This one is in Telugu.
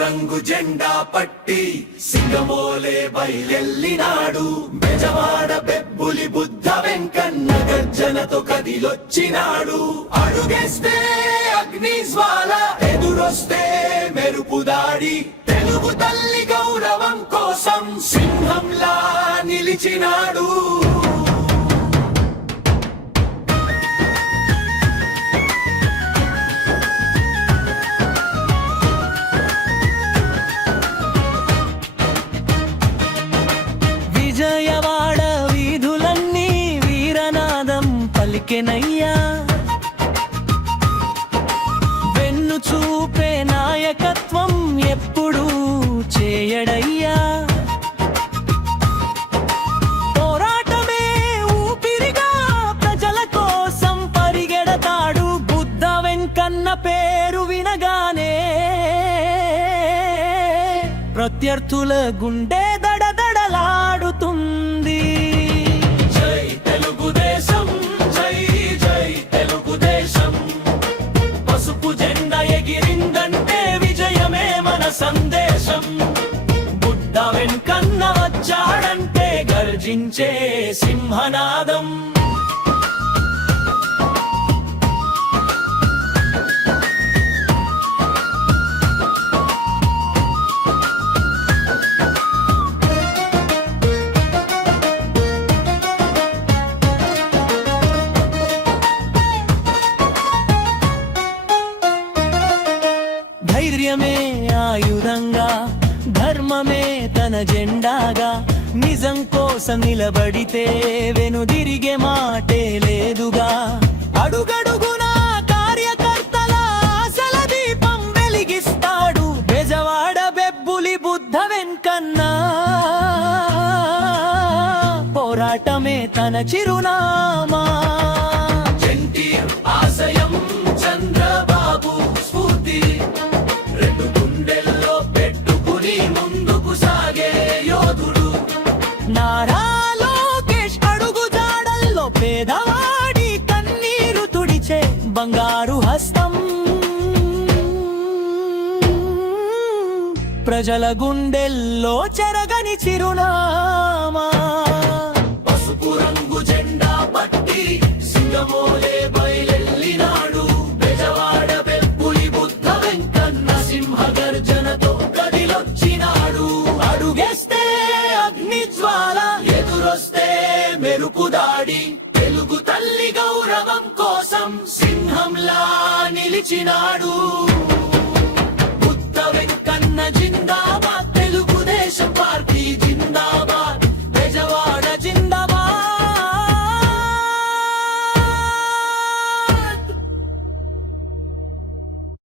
రంగు జెండా పట్టి సింగమోలే బయలెల్లినాడు. బెజవాడ బెబ్బులి బుద్ధ వెంకన్న గర్జనతో కదిలొచ్చినాడు. అడుగేస్తే అగ్ని జ్వాల, ఎదురొస్తే మెరుపు దాడి. తెలుగు తల్లి గౌరవం కోసం సింహంలా నిలిచినాడు. విజయవాడ వీధులన్నీ వీరనాదం పలికెనయ్యా. వెన్ను చూపే నాయకత్వం ఎప్పుడూ చేయడయ్యా. పోరాటమే ఊపిరిగా ప్రజల కోసం పరిగెడతాడు. బుద్ధ వెంకన్న పేరు వినగానే ప్రత్యర్థుల గుండె దడదడలాడుతుంది. జై తెలుగుదేశం, జై జై తెలుగుదేశం. పసుపు జెండా ఎగిరిందంటే విజయమే మన సందేశం. బుద్ధ వెంకన్న వచ్చాడంటే గర్జించే సింహనాదం. ధైర్యమే ఆయుధంగా, ధర్మమే తన జెండాగా. నిజం కోసం నిలబడితే వెనుదిరిగే మాటే లేదుగా. అడుగడుగునా కార్యకర్తల ఆశల దీపం వెలిగిస్తాడు. బెజవాడ బెబ్బులి బుద్ధ వెంకన్న పోరాటమే తన చిరునామా. ఆశయం చంద్రబాబు స్ఫూర్తి, రెండు గుండెల్లో పెట్టుకుని ముందుకు సాగే యోధుడు. నారా లోకేష్ అడుగు జాడల్లో పేదవాడి కన్నీరు తుడిచే బంగారు హస్తం. ప్రజల గుండెల్లో చెరగని చిరునామా. పసుపు రంగు జెండా పట్టి సింగమోలే బయలెల్లినాడు. బెజవాడ బెబ్బులి బుద్ధ వెంకన్న సింహ గర్జనతో కదిలొచ్చినాడు. అడుగేస్తే అగ్ని జ్వాల, ఎదురొస్తే మెరుపు దాడి. తెలుగు తల్లి గౌరవం కోసం సింహంలా నిలిచినాడు.